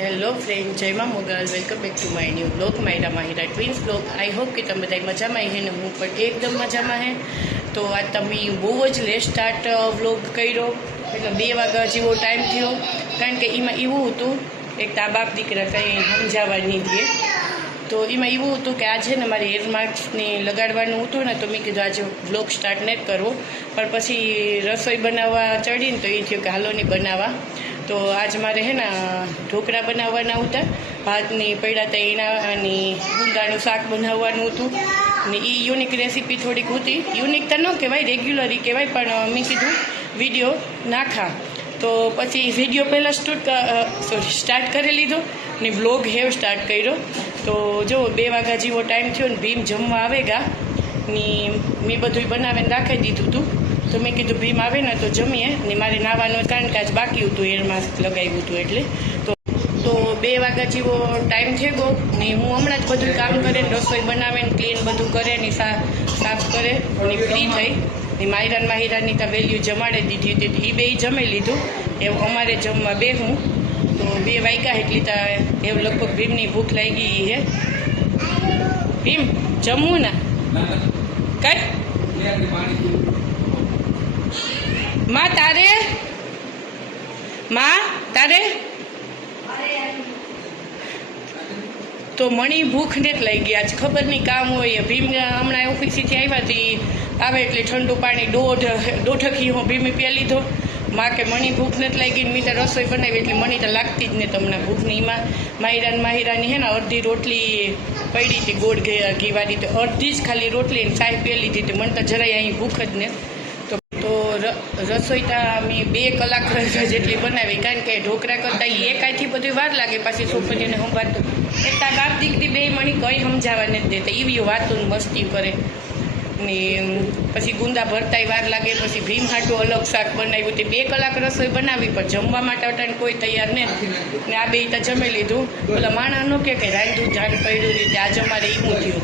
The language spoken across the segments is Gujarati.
હેલો ફ્રેન્ડ, જય માં Mogal. Welcome back to my new blog, Myra Mahira twins blog. I hope કે તમે બધા મજામાં હે ને હું પણ એકદમ મજામાં હે. તો આ તમે બહુ જ લેટ સ્ટાર્ટ વ્લોગ કર્યો, એટલે 2 વાગ્યા જેવો ટાઈમ થયો. કારણ કે એમાં એવું હતું, એક તો આ બાપ દીકરા કંઈ સમજાવવાની દે, તો એમાં એવું હતું કે આજે ને મારે હેર માસ્કને લગાડવાનું હતું ને, તો મેં કીધું આજે વ્લોગ સ્ટાર્ટ નથી કરવો. પણ પછી રસોઈ બનાવવા ચડીને તો એ થયું કે હાલો નહીં બનાવવા. તો આજ મારે હે ને ઢોકળા બનાવવાના હતા, ભાતની પડ્યા હતા એના, અને ગુંદાનું શાક બનાવવાનું હતું. ને એ યુનિક રેસીપી થોડીક હતી, યુનિક તો ન કહેવાય, રેગ્યુલર કહેવાય, પણ મેં કીધું વિડીયો નાખા. તો પછી વિડીયો પહેલાં સ્ટાર્ટ કરી લીધો ને વ્લોગ હેવ સ્ટાર્ટ કર્યો. તો જો 2 વાગ્યા જેવો ટાઈમ થયો ને ભીમ જમવા આવેગા ને મેં બધું બનાવીને રાખી દીધું હતું. તો મેં કીધું ભીમ આવે ને તો જમીએ ને મારે નાવાનું, કારણ કે આજ બાકી હતું, હેર માસ્ક લગાવ્યું હતું એટલે. તો 2 વાગ્યા જેવો ટાઈમ થઈ ગયો ને હું હમણાં જ બધું કામ કરે, રસોઈ બનાવે ને ક્લીન બધું કરે ને સાફ કરે ને ફ્રી થઈ ને માહિરાની તો વેલ્યુ જમાડી દીધી હતી. એ બે જમી લીધું, એવું અમારે જમવા બેહું તો 2 વાગ્યા એટલી તો એવું લગભગ ભીમની ભૂખ લાગી હે. ભીમ જમવું ને કઈ માં તારે તો મણી ભૂખ નથી લઈ ગયા, આજ ખબર નહીં કામ હોય. ભીમ હમણાં ઓફિસથી આવ્યા હતી, આવે એટલે ઠંડુ પાણી દોઢકી હું ભીમે પી લીધો. માં કે મણી ભૂખ નથી લાગી ને મેં તો રસોઈ બનાવી એટલે મણી તો લાગતી જ નહીં તમને ભૂખની. એમાં માહિરાની હે ને અડધી રોટલી પડી હતી ગોળ ઘીવાળી, તો અડધી જ ખાલી રોટલી ને ચાય પી લીધી હતી. મને તો જરાય અહીં ભૂખ જ ને. તો રસોઈ તો મેં 2 કલાક જેટલી બનાવી, કારણ કે ઢોકળા કરતાં એકાઈથી બધી વાર લાગે. પાછી છોકરીઓને સંભાળતું એકતા બાપ દીકરી 2 મણી કંઈ સમજાવવા નથી દેતા, એવી વાતો મસ્તી કરે ને. પછી ગુંદા ભરતાય વાર લાગે. પછી ભીમ હાટું અલગ શાક બનાવ્યું તે 2 કલાક રસોઈ બનાવી, પણ જમવા માટે અટાણે કોઈ તૈયાર નથી ને. આ 2 તો જમી લીધું. પેલા માણસ ન કે રાંધું જાન પડ્યું રહ્યું, આજે અમારે એવું થયું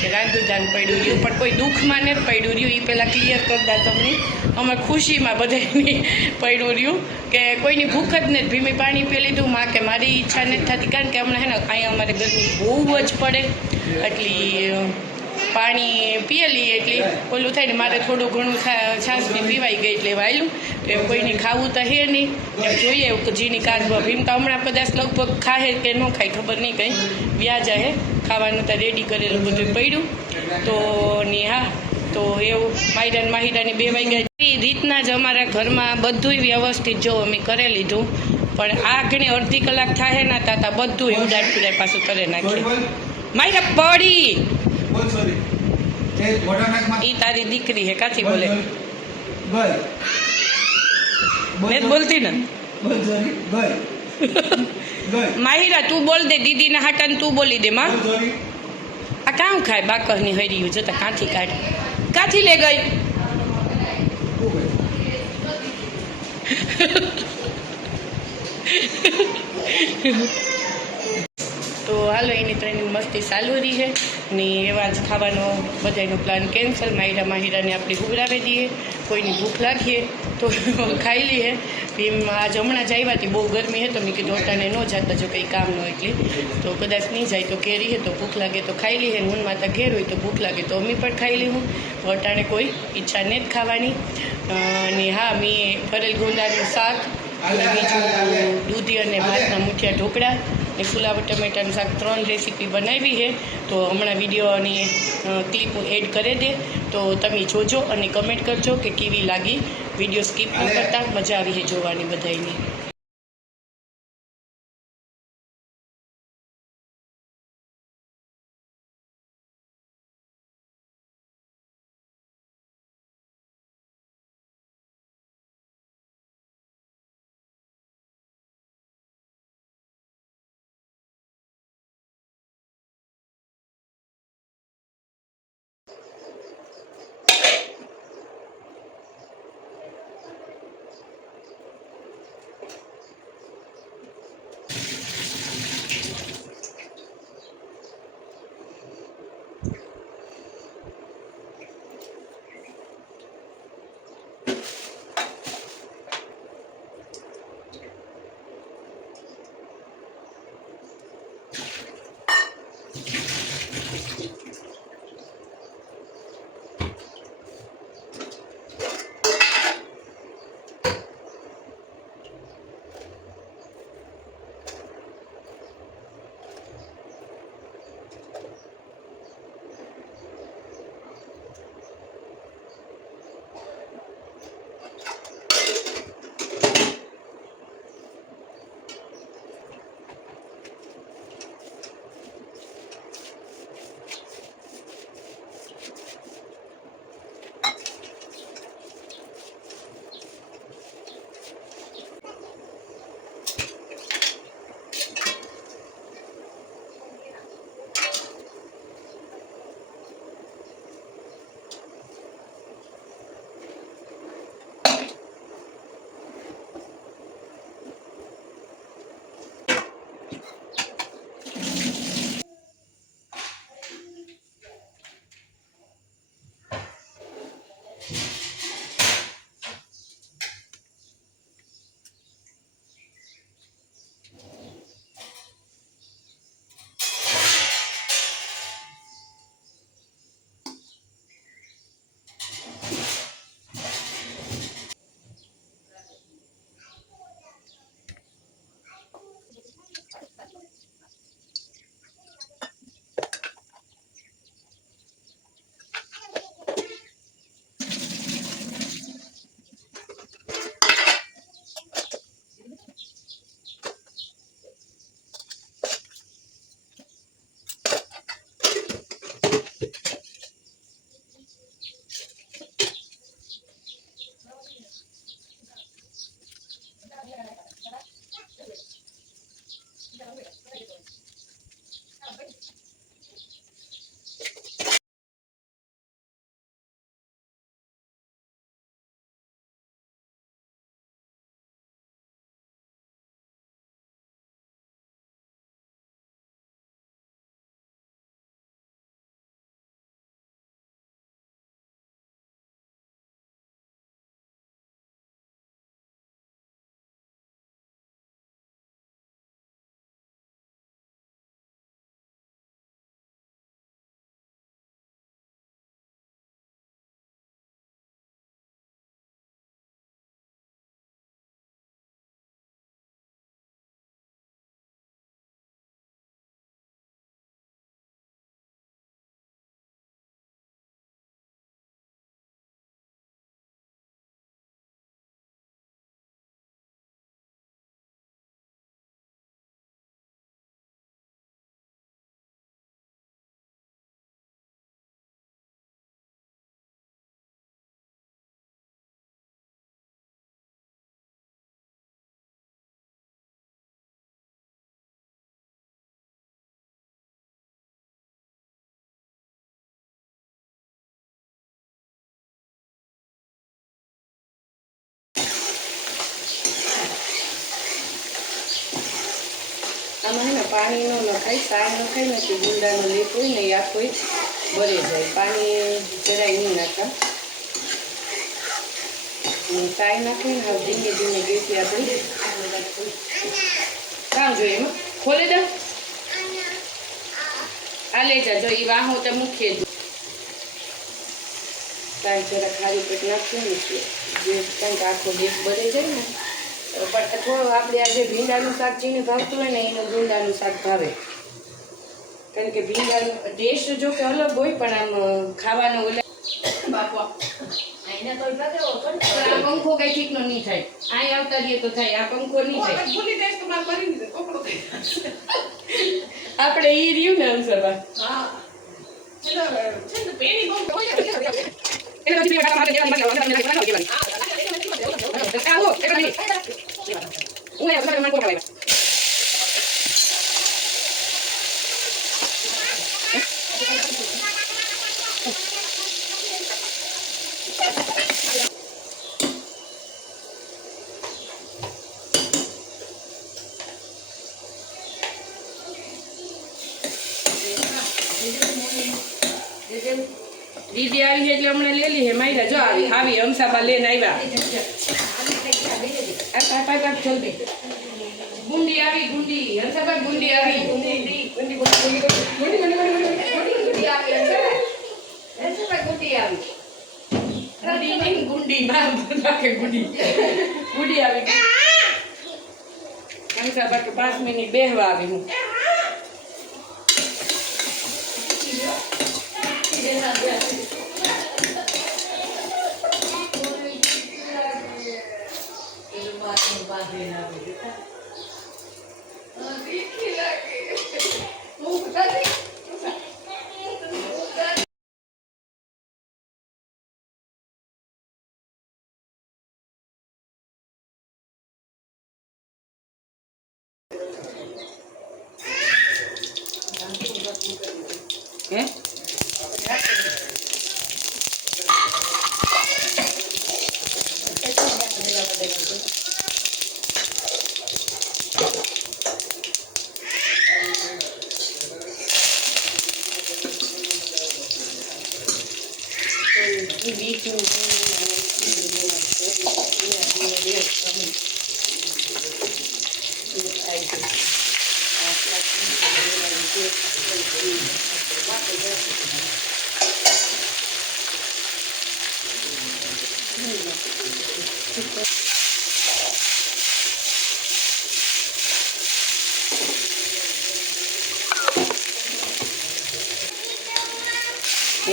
કે રાંધું જાન પડ્યું રહ્યું, પણ કોઈ દુઃખમાં નથી પડ્યું રહ્યું. એ પહેલાં ક્લિયર કરતા તમને, અમે ખુશીમાં બધાની પડ્યું રહ્યું કે કોઈની ભૂખ જ નથી. ભીમે પાણી પી લીધું. માં કે મારી ઈચ્છા નથી થતી, કારણ કે હમણાં હે ને અહીંયા અમારે ગરમી બહુ જ પડે, એટલી પાણી પીએલી એટલે ઓલું થાય ને. મારે થોડું ઘણું છાશની પીવાઈ ગઈ એટલે વાયલું. તો એમ કોઈને ખાવું તો હે નહીં, એમ જોઈએ કે જીની કાર. ભીમ તો હમણાં કદાચ લગભગ ખાય કે ન ખાય ખબર નહીં, કંઈ વ્યાજ હે ખાવાનું તો રેડી કરેલું બધું પડ્યું. તો ને હા, તો એવું માહિરાની 2 વાગ્યા એ રીતના જ અમારા ઘરમાં બધું વ્યવસ્થિત જો અમે કરી લીધું. પણ આ ઘણી અડધી કલાક થાય ને તાતા બધું ઉડાડ પીડાડ પાછું કરી નાખ્યું. માહિરા પડી ઈ તારી દીકરી હે, કાથી બોલે મેં બોલતી ને. માહિરા તું બોલ દે, દીદીના હાટાને તું બોલી દે. માં આ કામ ખાય બાકરની હર્યું જતા કાંથી કાઢ, કાથી લે ગઈ. તો હાલો એની ટ્રેનિંગ મસ્તી ચાલુ રહી છે ને. એવા જ ખાવાનો બધાનો પ્લાન કેન્સલ. માહિરાને આપણે હુવડાવી દઈએ, કોઈની ભૂખ લાગીએ તો ખાઈ લઈએ. ભીમ આજ હમણાં જ આવ્યા હતી, બહુ ગરમી છે તો મેં કીધું અટાણે ન જતા, જો કંઈ કામ ન એટલે તો કદાચ નહીં જાય તો કેરી છે તો ભૂખ લાગે તો ખાઈ લઈએ. હું માતા ઘેર હોય તો ભૂખ લાગે તો અમે પણ ખાઈ લેવું. તો અટાણે કોઈ ઈચ્છા નથી ખાવાની. અને હા, મેં ભરેલ ગુંદાનું શાક અને બીજું દૂધી અને ભાતના મુઠિયા ઢોકળા ને ફુલાવર ટમેટાનું શાક 3 રેસીપી બનાવી છે. તો હમણાં વિડીયોની ક્લિપ એડ કરી દે, તો તમે જોજો અને કમેન્ટ કરજો કે કેવી લાગી. વિડીયો સ્કીપ ન કરતા, મજા આવી છે જોવાની બધાની. આમાં હે ને પાણી ન નખાય, સાર નખાય ને કે ગુંદાનો લેપ હોય ને એ આખો બળી જાય. પાણી જરાય નહીં નાખા, સાય નાખીને હવે ધીમે ધીમે ગેસી આપણે કામ જોઈએ એમાં ખોલે દો. આ લઈ જા, જો એ વાહો તો મૂકીએ જ કાંઈ જરા ખારી પેટ નાખીએ ને જે કંઈક આખો ગેસ બળી જાય ને. પણ થોડું આપણે આજે ભીંડાનું શાક જેને ભાવતું હોય ને એનું ગુંદાનું શાક ભાવે, કારણ કે ભીંડાનું ટેસ્ટ જો કે અલગ હોય પણ આમ ખાવાનો ઓલા બાપા આ પંખો કઈ ઠીક નો નહીં થાય. અહીં આવતા રહીએ તો થાય, આ પંખો નહીં થાય. આપણે ઈ રહ્યું ને અનુસરવા દીદી આવી છે એટલે હમણાં લેલી હે માયરા. જો આવી હમસાબા લઈને આવ્યા. જલ્દી ગુંડી આવી, ગુંડી હમસાબા ગુંડી આવી, ગુંડી આવી હમસાબા કે 5 મિનિટ બેહવા આવી. હું હે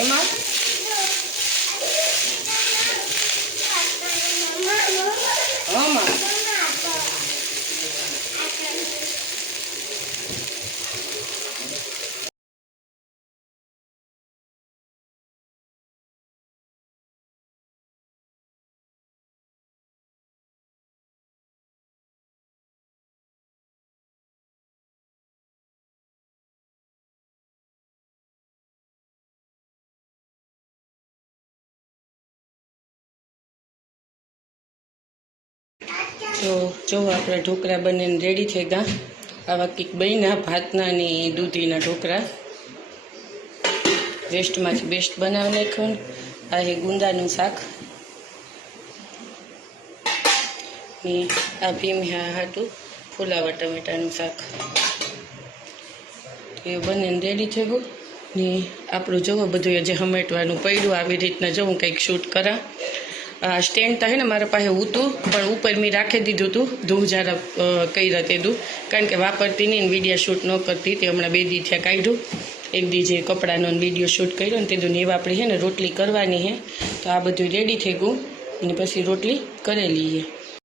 એમાં તો જો આપણે ઢોકળા બનીને રેડી થઈ ગયા. આવા કંઈક બન્યા ભાતના ને દૂધીના ઢોકળા. વેસ્ટમાંથી બેસ્ટ બનાવી નાખ્યું. આ છે ગુંદાનું શાક ને આ ભીમ્યા હતું ફુલાવા ટમેટાનું શાક. એ બનીને રેડી થઈ ગયું ને આપણું જવો બધું જે હમેટવાનું પડ્યું આવી રીતના જવું કંઈક શૂટ કરા. સ્ટેન્ડ તો હે ને મારા પાસે હતું પણ ઉપર મેં રાખી દીધું હતું ધૂજારા કર્યા તેદું, કારણ કે વાપરતી નહીં ને વિડીયો શૂટ ન કરતી. તે હમણાં 2 દી થયા કાઢ્યું. એક દી જે કપડાનો વિડીયો શૂટ કર્યો ને તેદું ને એવા આપણે છે ને રોટલી કરવાની છે. તો આ બધું રેડી થઈ ગયું અને પછી રોટલી કરેલી છે.